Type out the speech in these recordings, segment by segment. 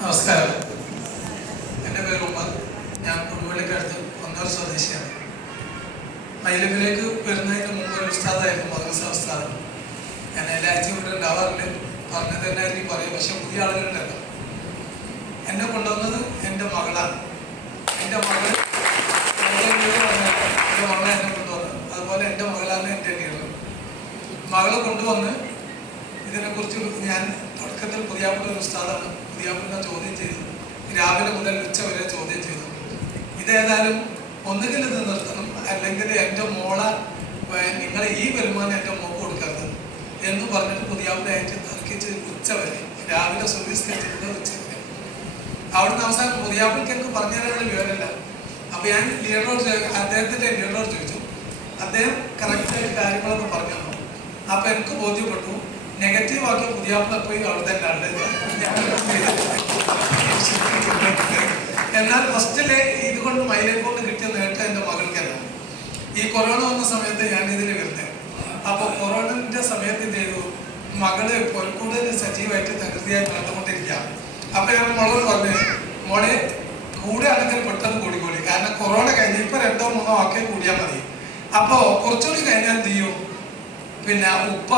നമസ്കാരം. എൻ്റെ പേര് ഉമ്മർ. ഞാൻ കൊടുവള്ളിക്കടുത്ത് കൊന്നൂർ സ്വദേശിയാണ്. മൈലബിലേക്ക് വരുന്നതിന് മുമ്പ് ഒരു ഉസ്താദായിരുന്നു, മദ്രസ ഉസ്താദ്. ഞാൻ എല്ലാ ആഴ്ചയും ഇവിടെ ഉണ്ടാവാറില്ല, പറഞ്ഞു തന്നെ ആയിരിക്കും പറയും. പക്ഷെ പുതിയ ആളുകളുണ്ടല്ലോ. എന്നെ കൊണ്ടുവന്നത് എൻ്റെ മകളാണ്. എൻ്റെ മകളെ എന്നെ കൊണ്ടുവന്നത്. അതുപോലെ എൻ്റെ മകളാണ് എൻ്റെ ലീഡർ. മകളെ കൊണ്ടുവന്ന് ഇതിനെക്കുറിച്ച് ഞാൻ തുടക്കത്തിൽ പുതിയാപ്പുള്ള ഒരു ഉസ്താദാണ്. പുതിയാപ്പുള്ള ചോദ്യം ചെയ്തു, രാവിലെ മുതൽ ഉച്ച വരെ ചോദ്യം ചെയ്തു. ഇതേതായാലും ഒന്നുകിൽ ഇത് നിർത്തണം, അല്ലെങ്കിൽ എൻ്റെ മോളെ നിങ്ങൾ ഈ വരുമാനം എൻ്റെ മോക്ക് കൊടുക്കരുത് എന്ന് പറഞ്ഞിട്ട് പുതിയാപ്പുള്ള ആയിട്ട് തർക്കിച്ച് ഉച്ച വരെ, രാവിലെ സുവിസ്കരിച്ചിട്ട് ഉച്ച വരെ. അവിടുന്ന് അവസാനം പുതിയാപ്പിൾക്ക് എനിക്ക് പറഞ്ഞു തരാനുള്ള വിവരമില്ല. അപ്പോൾ ഞാൻ ലീഡറോട് അദ്ദേഹത്തിൻ്റെ ലീഡറോട് ചോദിച്ചു. അദ്ദേഹം കറക്റ്റായിട്ട് കാര്യങ്ങളൊക്കെ പറഞ്ഞു തന്നു. അപ്പോൾ എനിക്ക് ബോധ്യപ്പെട്ടു നെഗറ്റീവ് ആക്കിയ പുതിയാപ്പിള പോയി അവിടെ തന്നെ ഉണ്ട്. എന്നാൽ ഫസ്റ്റിലെ ഇതുകൊണ്ട് മൈലേജ് കൊണ്ട് കിട്ടിയ നേട്ടം എൻ്റെ മകൾക്കല്ല. ഈ കൊറോണ വന്ന സമയത്ത് ഞാൻ ഇതിൽ വരുന്നത്. അപ്പോൾ കൊറോണൻ്റെ സമയത്ത് എന്ത് ചെയ്തു, മകള് കൂടുതൽ സജീവമായിട്ട് തകൃതിയായി നടന്നുകൊണ്ടിരിക്കുക. അപ്പോൾ ഞാൻ മോളോട് പറഞ്ഞു, മോളെ കൂടെ ആണെങ്കിൽ പെട്ടെന്ന് കൂടിക്കോളി, കാരണം കൊറോണ കഴിഞ്ഞ് ഇപ്പം 2-3 ആക്കെ കൂടിയാൽ മതി. അപ്പോൾ കുറച്ചുകൂടി കഴിഞ്ഞാൽ എന്ത് ചെയ്യും, പിന്നെ ഉപ്പ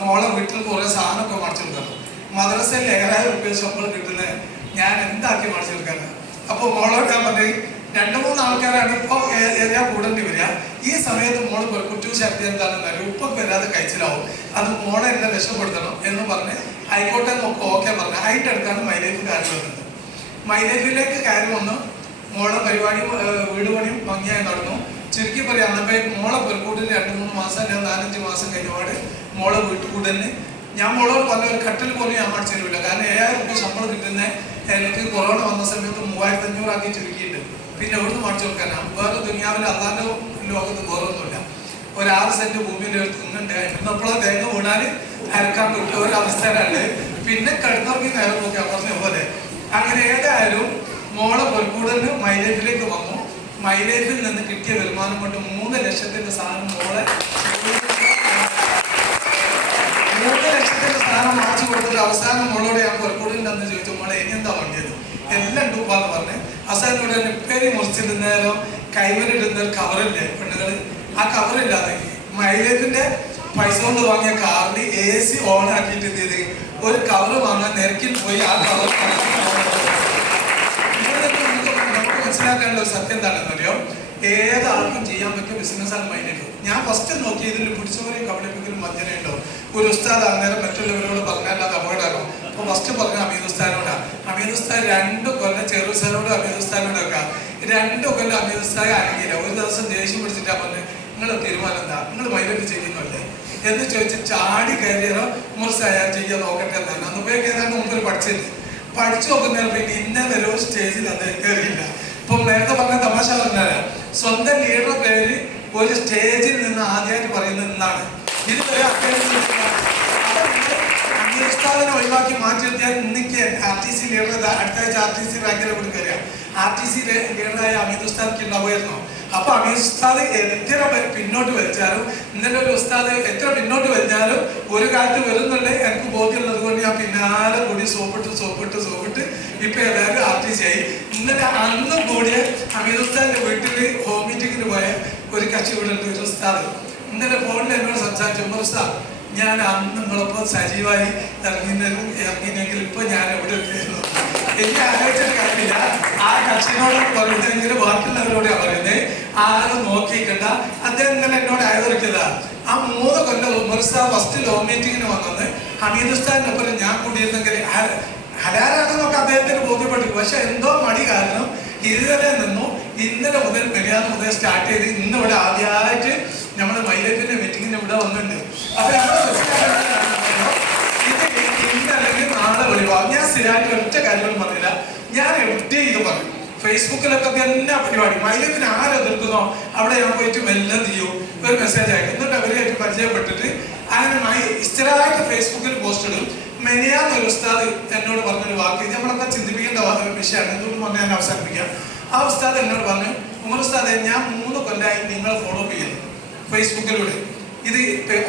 മോളെ വീട്ടിൽ കുറേ സാധനമൊക്കെ മറിച്ചു കൊടുക്കണം. മദ്രസയിൽ 1000 രൂപ ശമ്പളം കിട്ടുന്നത് ഞാൻ എന്താക്കി മറിച്ചു കൊടുക്കാനാണ്. അപ്പോൾ മോളോട് ഞാൻ പറഞ്ഞു, 2-3 ആൾക്കാരാണ് ഇപ്പോൾ ഏരിയ കൂടേണ്ടി വരിക. ഈ സമയത്ത് മോള് കുറ്റു ശക്തി എന്താണെന്നറിയാം, ഉപ്പൊക്കെ വരാതെ കഴിച്ചിലാവും, അത് മോളെ എന്നെ രക്ഷപ്പെടുത്തണം എന്ന് പറഞ്ഞ് ആയിക്കോട്ടെ നോക്കുക ഓക്കെ പറഞ്ഞു. അതിൻ്റെ അടുത്താണ് മൈലൈഫ് കയറി വന്നത്. മൈലൈഫിലേക്ക് കയറി വന്നു. മോളെ പരിപാടിയും വീട് പണിയും ഭംഗിയായി നടന്നു. ചുരുക്കി പറയാം, അന്നപ്പോൾ മോളെ പെരുക്കൂട്ടിൽ 2-3 മാസം, ഞാൻ 4-5 മാസം കഴിഞ്ഞപാട് മോളെ വീട്ടുകൂടലിന് ഞാൻ മോളോട് പറഞ്ഞ ഒരു കട്ടിൽ പോലും ഞാൻ മടിച്ചു തരില്ല. കാരണം 7000 രൂപ ശമ്പളം കിട്ടുന്ന എനിക്ക് കൊറോണ വന്ന സമയത്ത് 3500 ആക്കി ചുരുക്കിയിട്ട് പിന്നെ എവിടുന്ന് മടിച്ചു കൊടുക്കാനാണ്. വേറെ ദുനിയാവിൽ അല്ലാതെ ലോകത്ത് വേറൊന്നുമില്ല. ഒരു 6 സെന്റ് ഭൂമിയിൽ തിന്നുണ്ട്. ഇന്നപ്പോഴും തേങ്ങ വീണാൽ അരക്കാൻ കിട്ടിയ ഒരവസ്ഥയിലാണ്. പിന്നെ കിടന്നുറങ്ങി നേരം നോക്കി പറഞ്ഞ പോലെ. അങ്ങനെ ഏതായാലും മോളെ പെരുക്കൂടലിന് മൈലേജിലേക്ക് വന്നു. മൈലേജിൽ നിന്ന് കിട്ടിയ വരുമാനം കൊണ്ട് 3 ലക്ഷത്തിന്റെ സാധനം മോളെ 3 ലക്ഷത്തിന്റെ സാധനം മാറ്റി കൊടുത്തിട്ട് അവസാനം മോളോട് ഞാൻ പെരുക്കൂടലിൻ്റെ അന്ന് ചോദിച്ചു, മോളെ ഇനി എന്താ വേണ്ടിയത്? എല്ലാം ഡൂപ്പാന്ന് പറഞ്ഞ് അവസാനോടെ പേര് മുറിച്ചിടുന്നേരം കൈവരിടുന്ന ഒരു കവറില്ലേ പെണ്ണുകൾ, ആ കവറില്ലാതെ മൈലേജിന്റെ പൈസ കൊണ്ട് വാങ്ങിയ കാറിൽ AC ഓൺ ആക്കിയിട്ട് എന്ത് ചെയ്ത് ഒരു കവറ് വാങ്ങാൻ നിരക്കിൽ പോയി ആ കവർ മനസ്സിലാക്കാനുള്ള ഒരു സത്യം എന്താണെന്നറിയോ, ഏതാൾക്കും ചെയ്യാൻ പറ്റിയ ബിസിനസ്സാണ് മൈലേജ്. ഞാൻ ഫസ്റ്റ് നോക്കി ഇതിൽ പിടിച്ചവരെയും കബളിപ്പിക്കലും വഞ്ചനയുണ്ടോ. ഒരു ഉസ്താദ് അന്നേരം മറ്റുള്ളവരോട് പറഞ്ഞാൽ അത് അപകടമാണോ. അപ്പോൾ ഫസ്റ്റ് പറഞ്ഞ അമീദ് ഉസ്താദിനോടാ. അമീദ് ഉസ്താദ് 2 കൊല്ലം ചെറുസാനോട് അമീദ് ഉസ്താദിനോടൊക്കെ 2 കൊല്ലം അമീദ് ഉസ്താദ് അനങ്ങിയില്ല. ഒരു ദിവസം ദേഷ്യം പിടിച്ചിട്ടാ പറഞ്ഞ്, നിങ്ങൾ തീരുമാനം എന്താ, നിങ്ങൾ മൈലേജ് ചെയ്യുന്നല്ലേ എന്ന് ചോദിച്ച് ചാടി കയറിയാലോ മുർസായ ചെയ്യാൻ നോക്കട്ടെ എന്നാണ്. അന്ന് പോയി ഏതാണ്ട് മുമ്പിൽ പഠിച്ചു നോക്കുന്നതിന് പിന്നെ ഇന്ന വരെ ഒരു സ്റ്റേജിൽ അദ്ദേഹം കയറിയില്ല. ഇപ്പം നേരത്തെ പറഞ്ഞ തമാശ പറഞ്ഞാല് സ്വന്തം ലീഡറുടെ പേര് ഒരു സ്റ്റേജിൽ നിന്ന് ആദ്യമായിട്ട് പറയുന്നത് എന്നാണ്. ഇതുവരെ അമീർസ്ഥാദിനെ ഒഴിവാക്കി മാറ്റിയെത്തിയാൽ ഇന്നേക്ക് RTC ലീഡർ അടുത്ത ആഴ്ച RTC റാങ്കിലെ കൊടുക്കുക. RTC ലീഡറായ അമീദ് ഉസ്താദ് ഉണ്ടാവുമായിരുന്നു. അപ്പൊ അമീദ് ഉസ്താദ് എത്ര പിന്നോട്ട് വലിച്ചാലും, ഇന്നലെ ഒരു ഉസ്താദ് എത്ര പിന്നോട്ട് വലിഞ്ഞാലും ഒരു കാലത്ത് വരുന്നുള്ളേ എനിക്ക് ബോധ്യമുള്ളത് കൊണ്ട് ഞാൻ പിന്നാലെ കൂടി സോപ്പിട്ട് ഇപ്പൊ ഏതായാലും RTC ആയി. ഇന്നലെ അന്നും കൂടിയ അമീദ് ഉസ്താദിന്റെ വീട്ടിൽ ഹോം മീറ്റിങ്ങിന് പോയ ഒരു കക്ഷിയോടുണ്ട് ഒരു ഉസ്താദ്. ഇന്നലെ ഫോണിൽ എന്നോട് സംസാരിച്ചു, ഉസ്താദ് ഞാൻ അന്ന് നിങ്ങളൊപ്പം സജീവമായി ഇറങ്ങിയെങ്കിൽ ഇപ്പൊ ഞാൻ എവിടെ എത്തിയിരുന്നു. എനിക്ക് ആലോചിച്ചിട്ട് കാര്യമില്ല. ആ കക്ഷിനോട് പറയുന്നതെങ്കിൽ ബാക്കിയുള്ളവരോടാണ് പറയുന്നത്. ആരും നോക്കിക്കണ്ട. അദ്ദേഹം ഇന്നലെ എന്നോട് ആയതൊരുക്കിയതാ. ആ 3 കൊല്ലം ഉമർ ഉസ്താദ് ഫസ്റ്റ് ലോ മീറ്റിങ്ങിന് വന്നത് ഹമീദ് ഉസ്താദിനൊപ്പം ഞാൻ കൂടിയിരുന്നെങ്കിൽ ഹലാലാണെന്നൊക്കെ അദ്ദേഹത്തിന് ബോധ്യപ്പെട്ടു. പക്ഷെ എന്തോ മടി കാരണം ഇതുവരെ നിന്നു. ഇന്നലെ മുതൽ മെരിയാന്ന് മുതൽ സ്റ്റാർട്ട് ചെയ്ത് ഇന്നിവിടെ ആദ്യമായിട്ട് നമ്മുടെ മൈലേജിന്റെ മീറ്റിങ്ങിന് ഇവിടെ വന്നിട്ടുണ്ട്. അപ്പൊ ഇത് ഇന്നല്ലെങ്കിൽ നാളെ വെളിവാകും. ഞാൻ സ്ഥിരമായിട്ട് ഒറ്റ കാര്യങ്ങളും പറഞ്ഞില്ല. ഞാൻ എവിടെ ഇത് പറയും, ഫേസ്ബുക്കിലൊക്കെ തന്നെ പരിപാടി മൈലേജിന് ആരും എതിർക്കുന്നോ അവിടെ ഞാൻ പോയിട്ട് മെല്ലെ ചെയ്യും, ഒരു മെസ്സേജ് അയക്കും. എന്നിട്ട് അവരുമായിട്ട് പരിചയപ്പെട്ടിട്ട് അങ്ങനെ സ്ഥിരമായിട്ട് ഫേസ്ബുക്കിൽ പോസ്റ്റ് ഇടും. മെനിയാന്നൊരു ഉസ്താദ് എന്നോട് പറഞ്ഞൊരു വാക്ക്, നമ്മളൊക്കെ ചിന്തിപ്പിക്കേണ്ട വിഷയമാണ്. എന്തുകൊണ്ട് പറഞ്ഞാൽ ഞാൻ അവസാനിപ്പിക്കാം. ആ ഉസ്താദ് എന്നോട് പറഞ്ഞു, ഉമർ ഉസ്താദെ ഞാൻ 3 കൊല്ലമായി നിങ്ങളെ ഫോളോ ചെയ്യുന്നു ഫേസ്ബുക്കിലൂടെ. ഇത്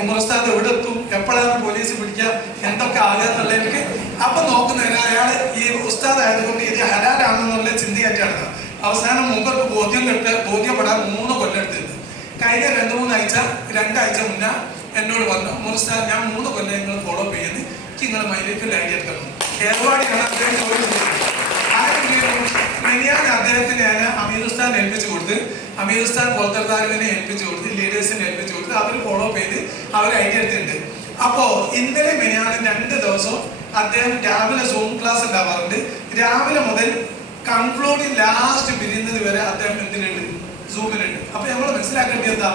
ഉമർ ഉസ്താദ് എവിടെ എത്തും, എപ്പോഴാണ് പോലീസ് പിടിക്കുക, എന്തൊക്കെ ആകാന്നുള്ളത് എനിക്ക് അപ്പൊ നോക്കുന്നതിന് അയാൾ ഈ ഉസ്താദ് ആയതുകൊണ്ട് ഇത് ഹലാലാണെന്നുള്ള ചിന്തയായിട്ടാണ്. അവസാനം മൂപ്പർക്ക് ബോധ്യപ്പെടാൻ 3 കൊല്ലം എടുത്തിട്ടുണ്ട്. കഴിഞ്ഞ 2-3 മുന്നേ എന്നോട് പറഞ്ഞു, ഉസ്താദ് ഞാൻ 3 കൊല്ലം നിങ്ങൾ ഫോളോ ചെയ്യുന്നത്, എനിക്ക് നിങ്ങൾ മൈലൈഫിൽ ഐഡിയ എടുക്കണം. ഏർവാടിയാണ് അദ്ദേഹം ജോലി ചെയ്തത്. ഞാൻ അദ്ദേഹത്തിന് ഞാൻ അമീർ ഉസ്താൻ ഏൽപ്പിച്ചു കൊടുത്ത്, അമീർ ഉസ്താൻ കൊൽക്കത്താരുവിനെ ഏൽപ്പിച്ചു കൊടുത്ത്, ലീഡേഴ്സിനെ ഏൽപ്പിച്ചു കൊടുത്ത്, അവർ ഫോളോ ചെയ്ത് അവർ ഐഡിയ എടുത്തിട്ടുണ്ട്. അപ്പോ ഇന്നലെ മെനിയാന്ന് 2 ദിവസം അദ്ദേഹം രാവിലെ സൂം ക്ലാസ് ഉണ്ടാവാറുണ്ട്. രാവിലെ മുതൽ കൺക്ലൂഡിങ് ലാസ്റ്റ് പിരിയുന്നത് വരെ അദ്ദേഹം എന്തിനുണ്ട്, സൂമിലുണ്ട്. അപ്പൊ നമ്മൾ മനസ്സിലാക്കേണ്ടത് എന്താ,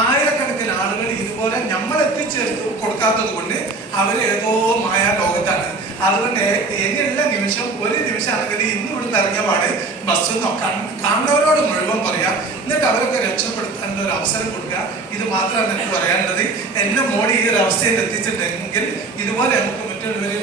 ആയിരക്കണക്കിന് ആളുകൾ ഇതുപോലെ നമ്മൾ എത്തിച്ചേർത്ത് കൊടുക്കാത്തത് കൊണ്ട് അവർ ഏതോ മായ ലോകത്താണ്. അതുകൊണ്ട് എല്ലാ നിമിഷം ഒരു നിമിഷമാണെങ്കിൽ ഇന്ന് ഇവിടുന്ന് ഇറങ്ങിയ പാട് ബസ് കാണുന്നവരോട് മുഴുവൻ പറയാം, എന്നിട്ട് അവരൊക്കെ രക്ഷപ്പെടുത്താനുള്ള ഒരു അവസരം കൊടുക്കുക. ഇത് മാത്രമാണ് എനിക്ക് പറയാനുള്ളത്. എന്നെ മോഡി ഈ ഒരു അവസ്ഥയിൽ എത്തിച്ചിട്ടുണ്ടെങ്കിൽ ഇതുപോലെ നമുക്ക് മറ്റുള്ളവരെയും